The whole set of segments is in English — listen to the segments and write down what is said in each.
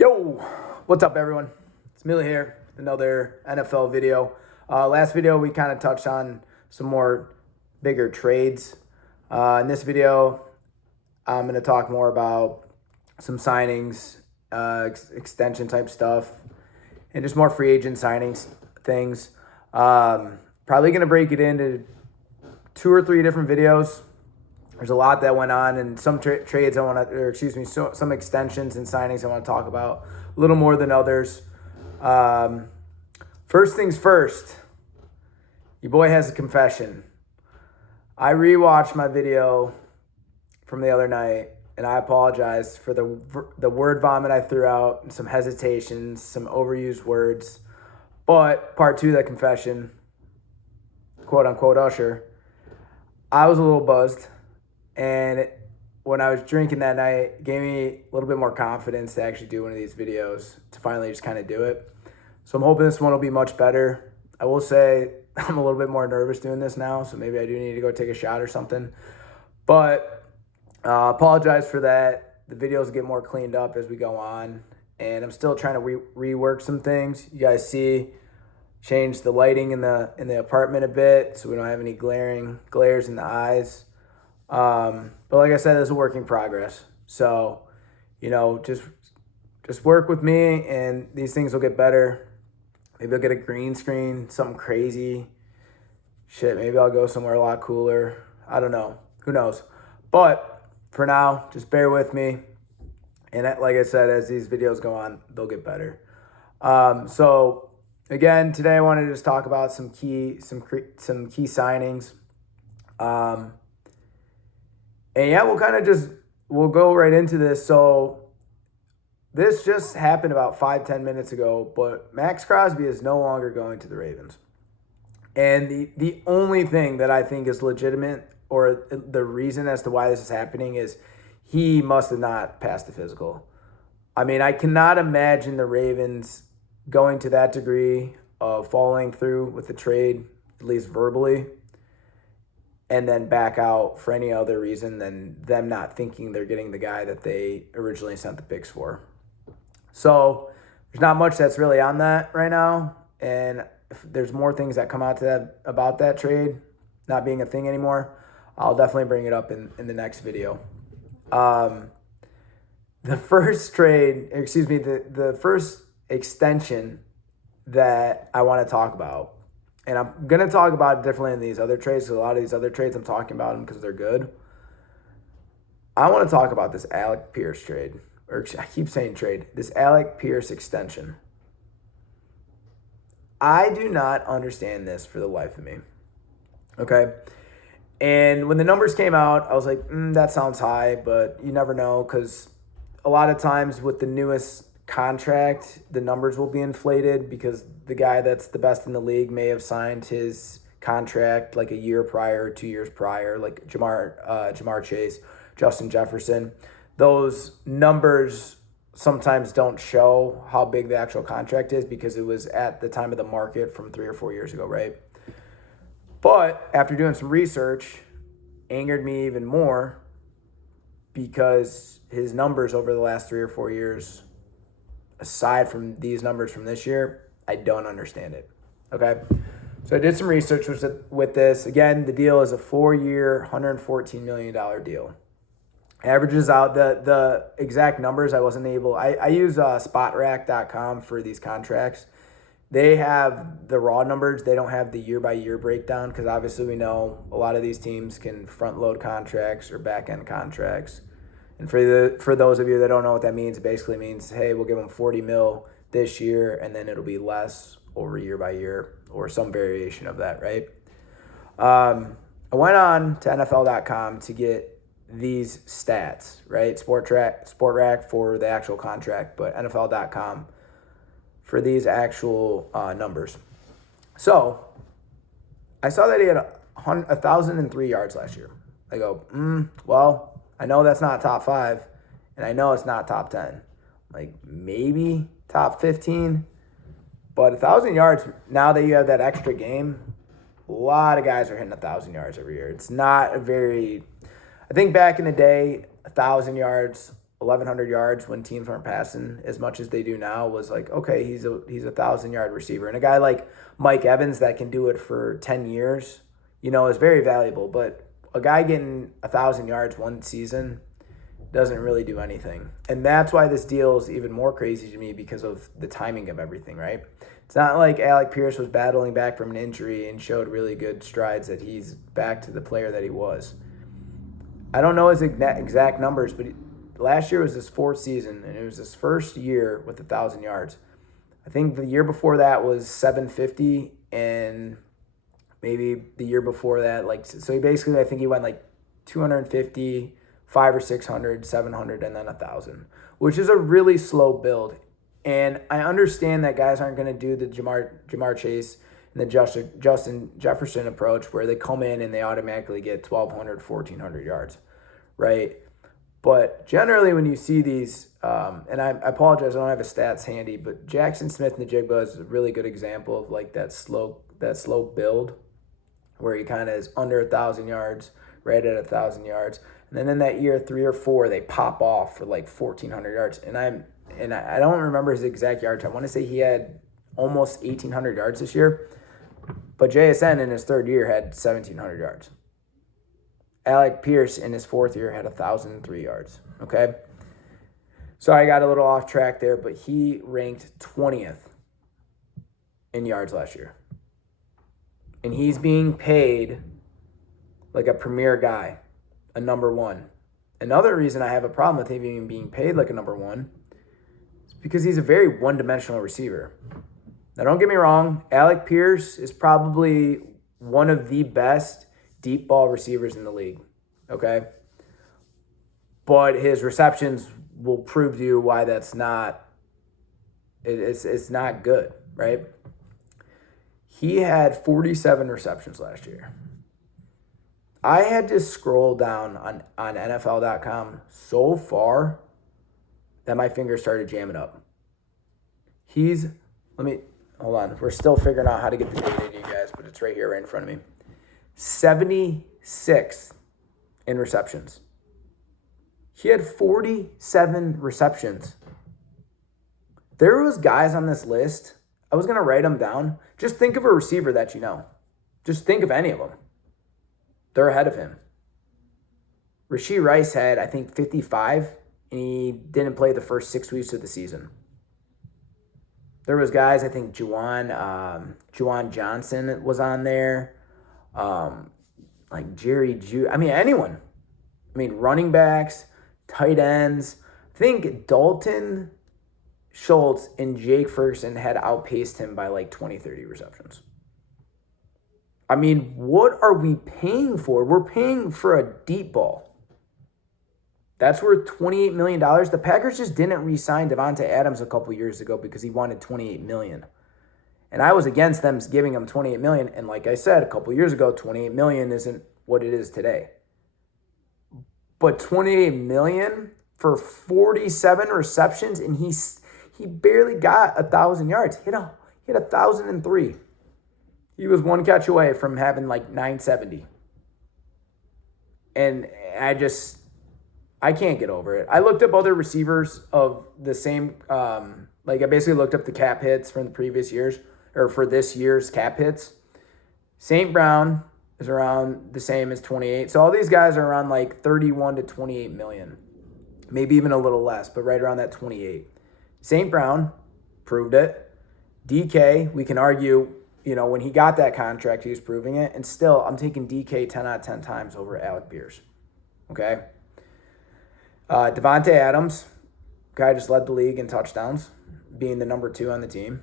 Yo, what's up everyone? It's Malik here, another NFL video. Last video we kind of touched on some more bigger trades. In this video, I'm going to talk more about some signings, extension type stuff, and just more free agent signings things. Probably going to break it into 2 or 3 different videos. There's a lot that went on, and some trades I want to, some extensions and signings I want to talk about a little more than others. First things first, your boy has a confession. I rewatched my video from the other night, and I apologize for the word vomit I threw out, and some hesitations, some overused words. But part 2 of that confession, quote unquote Usher, I was a little buzzed. And when I was drinking that night, it gave me a little bit more confidence to actually do one of these videos, to finally just kind of do it. So I'm hoping this one will be much better. I will say I'm a little bit more nervous doing this now, so maybe I do need to go take a shot or something. But apologize for that. The videos get more cleaned up as we go on. And I'm still trying to rework some things. You guys see, change the lighting in the apartment a bit so we don't have any glares in the eyes. But like I said, it's a work in progress. So, just work with me and these things will get better. Maybe I'll get a green screen, something crazy. Shit, maybe I'll go somewhere a lot cooler. I don't know. Who knows? But for now, just bear with me. And like I said, as these videos go on, they'll get better. So again, today I wanted to just talk about some key signings. And yeah, we'll go right into this. So this just happened about 5-10 minutes ago, but Max Crosby is no longer going to the Ravens. And the only thing that I think is legitimate, or the reason as to why this is happening, is he must have not passed the physical. I mean, I cannot imagine the Ravens going to that degree of following through with the trade, at least verbally, and then back out for any other reason than them not thinking they're getting the guy that they originally sent the picks for. So there's not much that's really on that right now. And if there's more things that come out about that trade not being a thing anymore, I'll definitely bring it up in the next video. The first extension that I want to talk about, and I'm going to talk about it differently in these other trades, because a lot of these other trades I'm talking about them because they're good. I want to talk about this Alec Pierce trade, or I keep saying trade, this Alec Pierce extension. I do not understand this for the life of me. Okay? And when the numbers came out, I was like, that sounds high, but you never know, because a lot of times with the newest contract, the numbers will be inflated because the guy that's the best in the league may have signed his contract like a year prior or 2 years prior, like Jamar Chase, Justin Jefferson. Those numbers sometimes don't show how big the actual contract is because it was at the time of the market from 3 or 4 years ago, right? But after doing some research, angered me even more because his numbers over the last 3 or 4 years, aside from these numbers from this year, I don't understand it. Okay? So I did some research with this. Again, the deal is a 4-year, $114 million deal. Averages out the exact numbers. I wasn't able. I use spotrac.com for these contracts. They have the raw numbers. They don't have the year-by-year breakdown because obviously we know a lot of these teams can front-load contracts or back-end contracts. And for those of you that don't know what that means, it basically means, hey, we'll give them $40 million this year, and then it'll be less over year by year or some variation of that, right? I went on to NFL.com to get these stats, right? SportRac for the actual contract, but NFL.com for these actual numbers. So I saw that he had 1,003 yards last year. I go, well, I know that's not top 5, and I know it's not top 10. Like, maybe top 15. But 1,000 yards, now that you have that extra game, a lot of guys are hitting 1,000 yards every year. It's not a very... I think back in the day, 1,000 yards 1,100 yards when teams weren't passing as much as they do now was like, okay, he's a 1,000-yard receiver. And a guy like Mike Evans that can do it for 10 years, is very valuable. But a guy getting 1,000 yards one season doesn't really do anything. And that's why this deal is even more crazy to me because of the timing of everything, right? It's not like Alec Pierce was battling back from an injury and showed really good strides that he's back to the player that he was. I don't know his exact numbers, but last year was his 4th season, and it was his first year with 1,000 yards. I think the year before that was 750, and maybe the year before that, so he basically, I think he went 250, 500 or 600, 700, and then 1,000, which is a really slow build. And I understand that guys aren't going to do the Jamar Chase and the Justin Jefferson approach where they come in and they automatically get 1,200, 1,400 yards, right? But generally when you see these, and I apologize, I don't have the stats handy, but Jackson Smith-Njigba is a really good example of that slow build where he kind of is under 1,000 yards, right at 1,000 yards. And then in that year 3 or 4, they pop off for 1,400 yards. And I don't remember his exact yards. I want to say he had almost 1,800 yards this year. But JSN in his 3rd year had 1,700 yards. Alec Pierce in his 4th year had 1,003 yards. Okay? So I got a little off track there, but he ranked 20th in yards last year. And he's being paid like a premier guy, a number 1. Another reason I have a problem with him even being paid like a number 1 is because he's a very one-dimensional receiver. Now, don't get me wrong, Alec Pierce is probably one of the best deep ball receivers in the league, okay? But his receptions will prove to you why that's not, it's not good, right? He had 47 receptions last year. I had to scroll down on NFL.com so far that my fingers started jamming up. Hold on. We're still figuring out how to get the data to you guys, but it's right here, right in front of me. 76th in receptions. He had 47 receptions. There was guys on this list. I was going to write them down. Just think of a receiver that you know. Just think of any of them. They're ahead of him. Rashee Rice had, I think, 55, and he didn't play the first 6 weeks of the season. There was guys, I think Juwan Johnson was on there, like Jerry Judy. Anyone. Running backs, tight ends. I think Dalton Schultz and Jake Ferguson had outpaced him by 20, 30 receptions. What are we paying for? We're paying for a deep ball. That's worth $28 million. The Packers just didn't re-sign Davante Adams a couple years ago because he wanted $28 million. And I was against them giving him $28 million. And like I said, a couple years ago, $28 million isn't what it is today. But $28 million for 47 receptions, and he barely got 1,000 yards. He had 1,003. He was one catch away from having 970. And I can't get over it. I looked up other receivers of the same, I basically looked up the cap hits from the previous years, or for this year's cap hits. St. Brown is around the same as 28. So all these guys are around 31 to 28 million. Maybe even a little less, but right around that 28. St. Brown proved it. DK, we can argue, when he got that contract, he was proving it. And still, I'm taking DK 10 out of 10 times over Alec Pierce. Okay? Davante Adams, guy just led the league in touchdowns, being the number 2 on the team.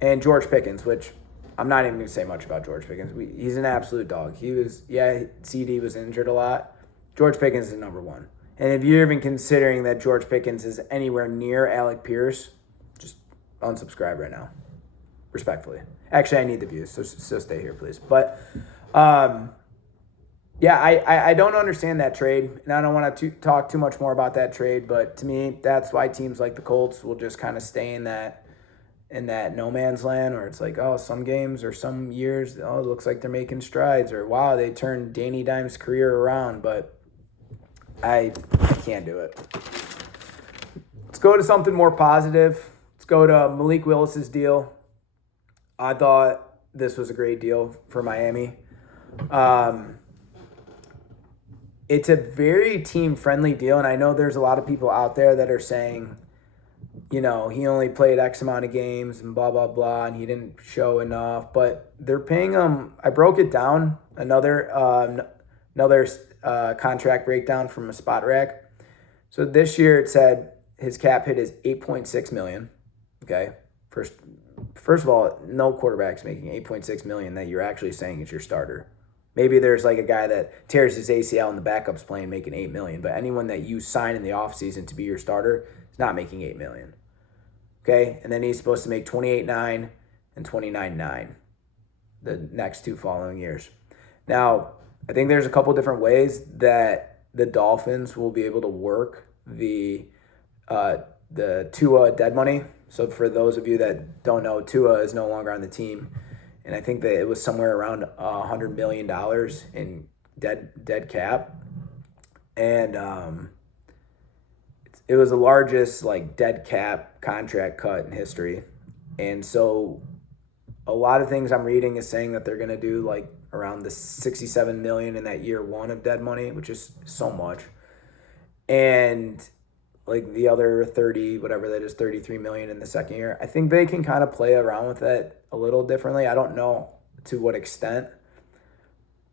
And George Pickens, which I'm not even going to say much about George Pickens. He's an absolute dog. CD was injured a lot. George Pickens is number 1. And if you're even considering that George Pickens is anywhere near Alec Pierce, just unsubscribe right now. Respectfully. Actually, I need the views, so stay here, please. But, I don't understand that trade, and I don't want to talk too much more about that trade, but to me, that's why teams like the Colts will just kind of stay in that no man's land where it's some games or some years, it looks like they're making strides, or wow, they turned Danny Dimes' career around, but I can't do it. go to something more positive. Let's go to Malik Willis's deal. I thought this was a great deal for Miami. It's a very team-friendly deal, and I know there's a lot of people out there that are saying, he only played X amount of games and blah, blah, blah, and he didn't show enough. But they're paying him, I broke it down, another contract breakdown from a spot rack. So this year it said his cap hit is $8.6 million. Okay, first of all, no quarterback's making $8.6 million that you're actually saying is your starter. Maybe there's like a guy that tears his ACL and the backup's playing making $8 million, but anyone that you sign in the offseason to be your starter is not making $8 million. Okay, and then he's supposed to make $28.9 and $29.9 the next 2 following years. Now, I think there's a couple different ways that the Dolphins will be able to work the Tua dead money. So for those of you that don't know, Tua is no longer on the team. And I think that it was somewhere around $100 million in dead cap. And it was the largest dead cap contract cut in history. And so a lot of things I'm reading is saying that they're going to do around the $67 million in that year 1 of dead money, which is so much. And the other 30, whatever that is, $33 million in the second year. I think they can kind of play around with that a little differently. I don't know to what extent,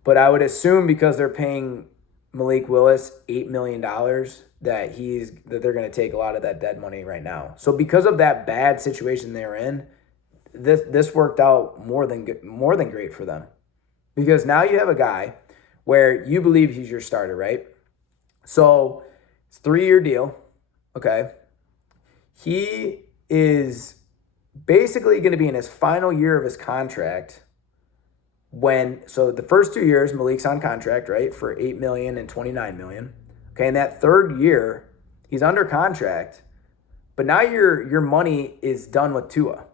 but I would assume because they're paying Malik Willis $8 million that they're going to take a lot of that dead money right now. So because of that bad situation they're in, this worked out more than great for them, because now you have a guy where you believe he's your starter, right? So it's a 3-year deal. Okay. He is basically going to be in his final year of his contract so the first 2 years, Malik's on contract, right, for $8 million and $29 million. Okay. And that third year, he's under contract, but now your money is done with Tua,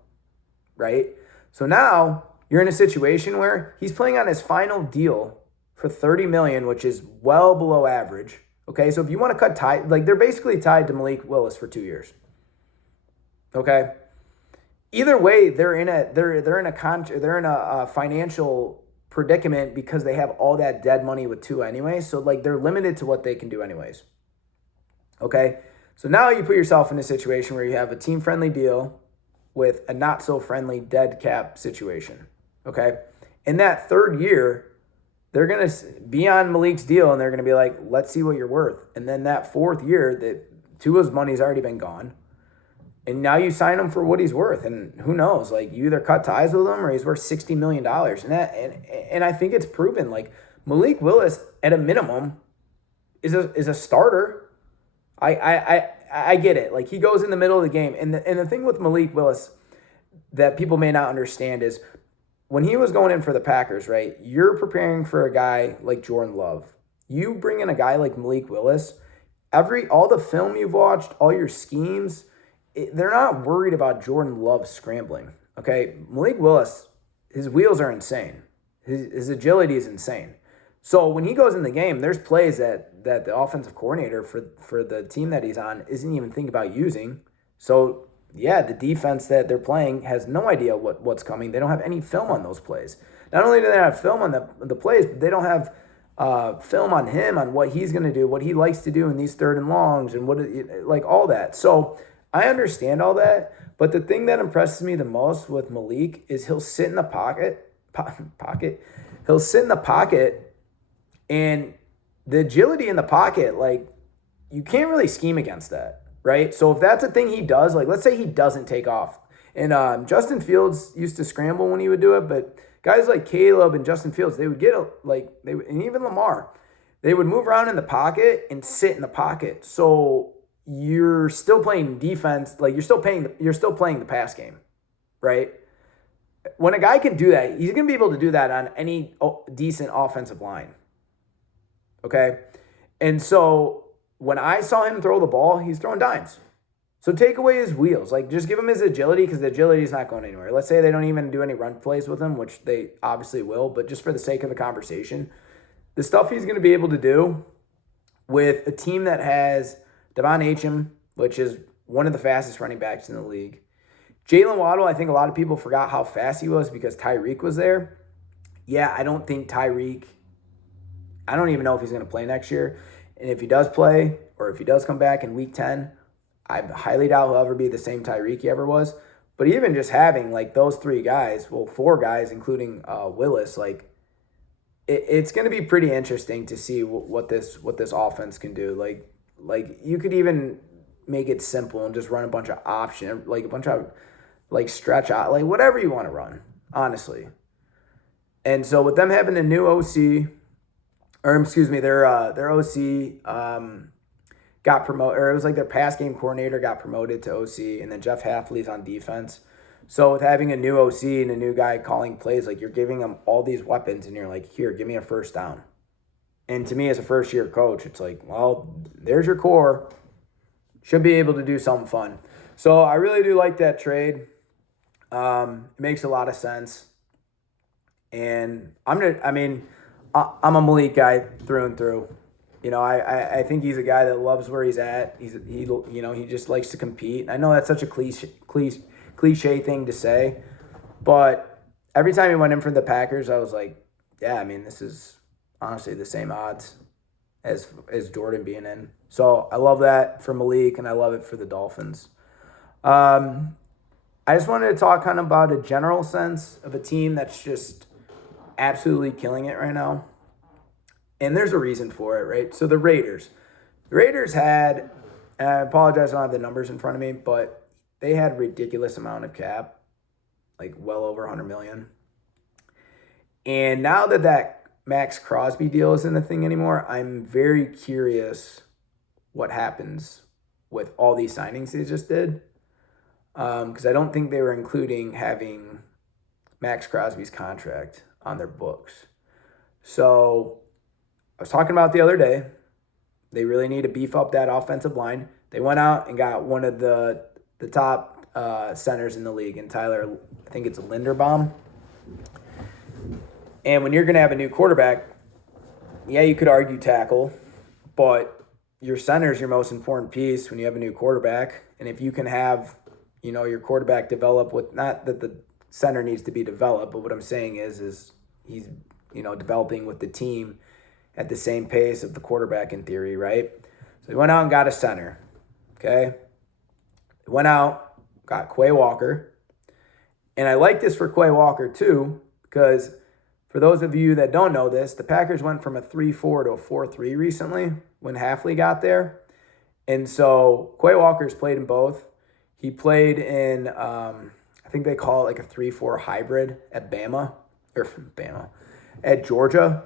right? So now you're in a situation where he's playing on his final deal for $30 million, which is well below average. Okay, so if you want to cut tie, they're basically tied to Malik Willis for 2 years. Okay, either way, they're in a financial predicament because they have all that dead money with Tua anyway. So they're limited to what they can do anyways. Okay, so now you put yourself in a situation where you have a team-friendly deal with a not-so-friendly dead cap situation. Okay, in that third year, they're going to be on Malik's deal, and they're going to be like, let's see what you're worth. And then that fourth year, that Tua's money's already been gone. And now you sign him for what he's worth. And who knows? You either cut ties with him or he's worth $60 million. And I think it's proven. Malik Willis, at a minimum, is a starter. I get it. He goes in the middle of the game. And the thing with Malik Willis that people may not understand is, when he was going in for the Packers, right, you're preparing for a guy like Jordan Love. You bring in a guy like Malik Willis, all the film you've watched, all your schemes, they're not worried about Jordan Love scrambling, okay? Malik Willis, his wheels are insane. His agility is insane. So when he goes in the game, there's plays that the offensive coordinator for the team that he's on isn't even thinking about using. So yeah, the defense that they're playing has no idea what's coming. They don't have any film on those plays. Not only do they have film on the plays, but they don't have film on him, on what he's going to do, what he likes to do in these 3rd and longs, and all that. So I understand all that, but the thing that impresses me the most with Malik is he'll sit in the pocket. He'll sit in the pocket, and the agility in the pocket, you can't really scheme against that. Right? So if that's a thing he does, let's say he doesn't take off. And Justin Fields used to scramble when he would do it, but guys like Caleb and Justin Fields, they would get and even Lamar, they would move around in the pocket and sit in the pocket. So you're still playing defense, you're still playing the pass game, right? When a guy can do that, he's going to be able to do that on any decent offensive line. Okay? And so when I saw him throw the ball, he's throwing dimes. So take away his wheels. Just give him his agility, because the agility is not going anywhere. Let's say they don't even do any run plays with him, which they obviously will, but just for the sake of the conversation, the stuff he's going to be able to do with a team that has Devon Acham, which is one of the fastest running backs in the league. Jalen Waddle, I think a lot of people forgot how fast he was because Tyreek was there. Yeah, I don't think Tyreek, I don't even know if he's going to play next year. And if he does play, or if he does come back in week 10, I highly doubt he'll ever be the same Tyreek he ever was. But even just having like those 3 guys, well, 4 guys, including Willis, like it's going to be pretty interesting to see what this offense can do. Like you could even make it simple and just run a bunch of option, like a bunch of like stretch out, like whatever you want to run, honestly. And so with them having a new OC, or excuse me, their OC got promoted, or it was like their pass game coordinator got promoted to OC, and then Jeff Hafley's on defense. So with having a new OC and a new guy calling plays, like you're giving them all these weapons, and you're like, here, give me a first down. And to me, as a first-year coach, it's like, well, there's your core. Should be able to do something fun. So I really do like that trade. It makes a lot of sense. And I'm a Malik guy through and through. You know, I think he's a guy that loves where he's at. He just likes to compete. I know that's such a cliche thing to say, but every time he went in for the Packers, I was like, yeah, I mean, this is honestly the same odds as Jordan being in. So I love that for Malik, and I love it for the Dolphins. I just wanted to talk kind of about a general sense of a team that's just absolutely killing it right now. And there's a reason for it, right? So the Raiders had, and I apologize, I don't have the numbers in front of me, but they had a ridiculous amount of cap, like well over $100 million. And now that Max Crosby deal isn't a thing anymore, I'm very curious what happens with all these signings they just did. Because I don't think they were including having Max Crosby's contract on their books. So I was talking about the other day, they really need to beef up that offensive line. They went out and got one of the top centers in the league, and Tyler, I think it's Linderbaum. And when you're going to have a new quarterback, yeah, you could argue tackle, but your center is your most important piece when you have a new quarterback. And if you can have, your quarterback develop with, not that the center needs to be developed, but what I'm saying is he's, developing with the team at the same pace of the quarterback in theory, right? So he went out and got a center, okay? He went out, got Quay Walker. And I like this for Quay Walker too, because for those of you that don't know this, the Packers went from a 3-4 to a 4-3 recently when Hafley got there. And so Quay Walker's played in both. He played in, I think they call it like a 3-4 hybrid at at Georgia.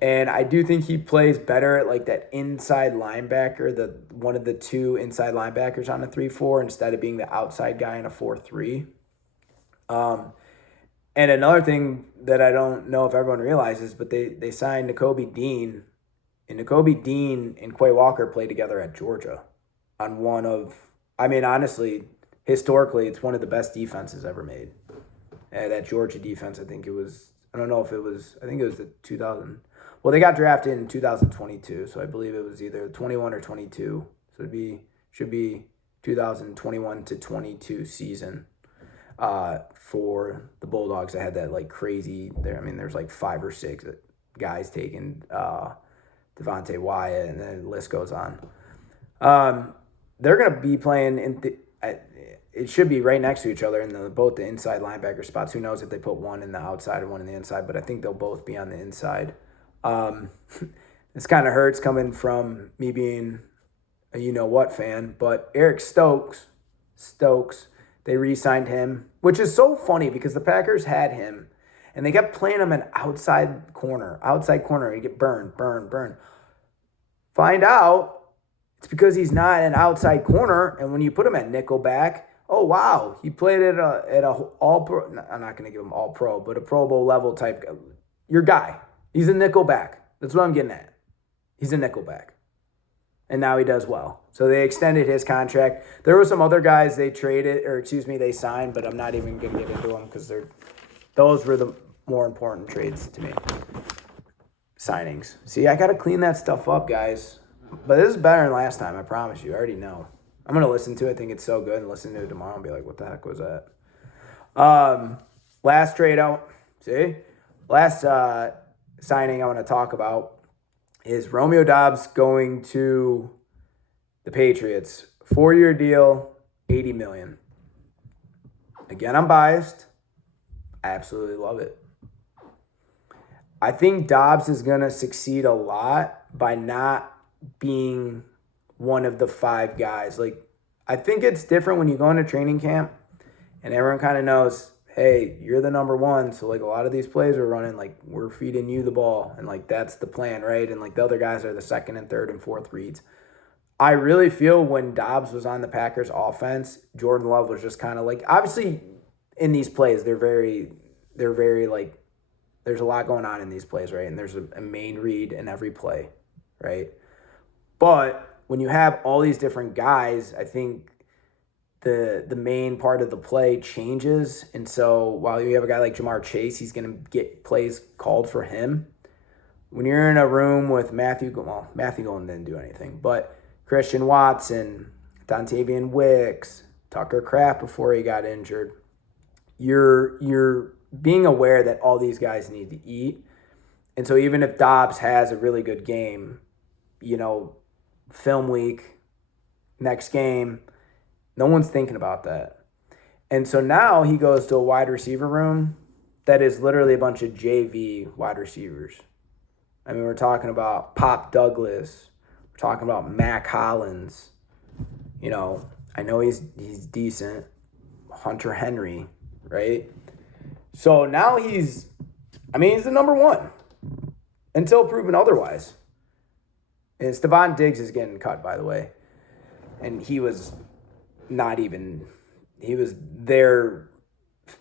And I do think he plays better at like that inside linebacker, one of the 2 inside linebackers on a 3-4 instead of being the outside guy in a 4-3. And another thing that I don't know if everyone realizes, but they signed Nakobe Dean, and Nakobe Dean and Quay Walker played together at Georgia on one of, honestly, historically, it's one of the best defenses ever made. That Georgia defense, I think it was the 2000. Well, they got drafted in 2022, so I believe it was either 21 or 22. So should be 2021 to 22 season for the Bulldogs. I had that like crazy there. There's like 5 or 6 guys taking Devontae Wyatt, and then the list goes on. They're gonna be playing it should be right next to each other in both the inside linebacker spots. Who knows if they put one in the outside and one in the inside, but I think they'll both be on the inside. This kind of hurts coming from me being a you-know-what fan, but Eric Stokes, they re-signed him, which is so funny because the Packers had him, and they kept playing him an outside corner. He get burned. Find out it's because he's not an outside corner, and when you put him at nickelback, oh wow, he played at a all-pro. I'm not going to give him all-pro, but a Pro Bowl level type. Your guy, he's a nickelback. That's what I'm getting at. He's a nickelback, and now he does well. So they extended his contract. There were some other guys they signed, but I'm not even going to get into them because those were the more important trades to me. Signings. See, I got to clean that stuff up, guys. But this is better than last time, I promise you. I already know. I'm going to listen to it. I think it's so good, and listen to it tomorrow and be like, what the heck was that? Last trade out. Last signing I want to talk about is Romeo Doubs going to the Patriots. 4-year deal, $80 million. Again, I'm biased. I absolutely love it. I think Doubs is going to succeed a lot by not being one of the 5 guys. Like, I think it's different when you go into training camp and everyone kind of knows, hey, you're the number 1. So, like, a lot of these plays we're running, like, we're feeding you the ball. And, like, that's the plan, right? And, like, the other guys are the 2nd and 3rd and 4th reads. I really feel when Doubs was on the Packers offense, Jordan Love was just kind of like, obviously in these plays, they're very like, there's a lot going on in these plays, right? And there's a main read in every play, right? But when you have all these different guys, I think the main part of the play changes. And so while you have a guy like Jamar Chase, he's going to get plays called for him. When you're in a room with Matthew Golden didn't do anything, but Christian Watson, Dontavian Wicks, Tucker Kraft before he got injured, you're being aware that all these guys need to eat. And so even if Doubs has a really good game, film week, next game, no one's thinking about that. And so now he goes to a wide receiver room that is literally a bunch of JV wide receivers. I mean, we're talking about Pop Douglas. We're talking about Mac Hollins. I know he's decent. Hunter Henry, right? So now he's the number 1 until proven otherwise. And Stephon Diggs is getting cut, by the way. And he was there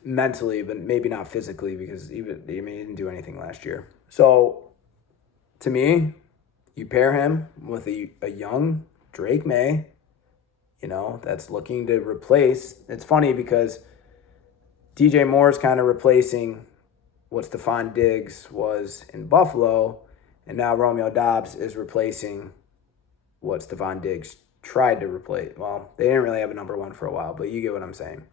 mentally, but maybe not physically because he didn't do anything last year. So to me, you pair him with a young Drake May, that's looking to replace. It's funny because DJ Moore's kind of replacing what Stephon Diggs was in Buffalo, and now Romeo Doubs is replacing what Stephon Diggs tried to replace. Well, they didn't really have a number 1 for a while, but you get what I'm saying.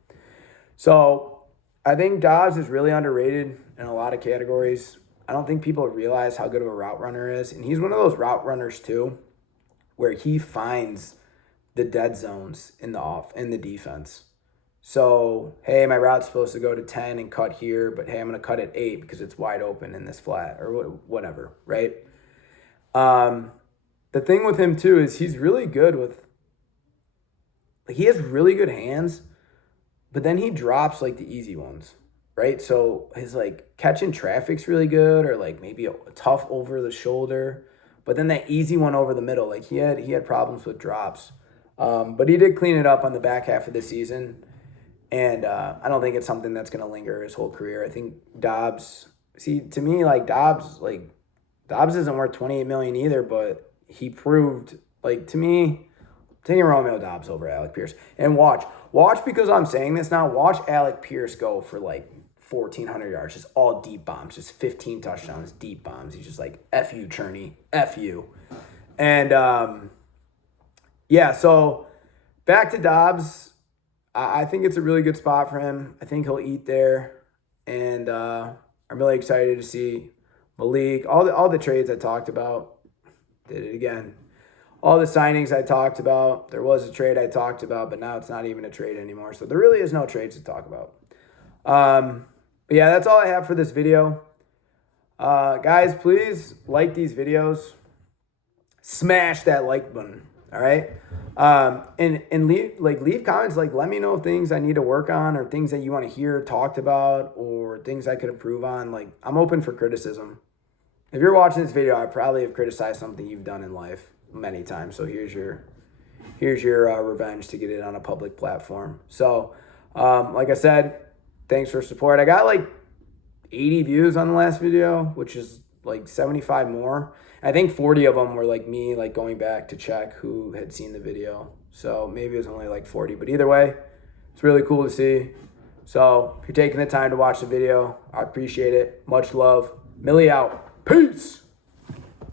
So I think Doubs is really underrated in a lot of categories. I don't think people realize how good of a route runner is. And he's one of those route runners too, where he finds the dead zones in the defense. So, hey, my route's supposed to go to 10 and cut here, but hey, I'm going to cut at 8 because it's wide open in this flat or whatever, right? The thing with him too is he's really good he has really good hands, but then he drops like the easy ones. Right? So his catching traffic's really good, or maybe a tough over the shoulder, but then that easy one over the middle, he had problems with drops. But he did clean it up on the back half of the season. And I don't think it's something that's going to linger his whole career. I think Doubs, to me, Doubs isn't worth $28 million either, but he proved, to me, taking Romeo Doubs over Alec Pierce. And watch because I'm saying this now, watch Alec Pierce go for 1,400 yards, just all deep bombs, just 15 touchdowns, deep bombs. He's just F you, Cherney, F you. And, so back to Doubs. I think it's a really good spot for him. I think he'll eat there. And I'm really excited to see Malik. All the trades I talked about, did it again. All the signings I talked about, there was a trade I talked about, but now it's not even a trade anymore. So there really is no trades to talk about. But yeah, that's all I have for this video. Guys, please like these videos. Smash that like button. All right. And leave comments. Let me know things I need to work on or things that you want to hear talked about or things I could improve on. I'm open for criticism. If you're watching this video, I probably have criticized something you've done in life many times. So here's your revenge to get it on a public platform. So, like I said, thanks for support. I got 80 views on the last video, which is 75 more. I think 40 of them were me going back to check who had seen the video. So maybe it was only 40, but either way, it's really cool to see. So if you're taking the time to watch the video, I appreciate it. Much love. Millie out. Peace.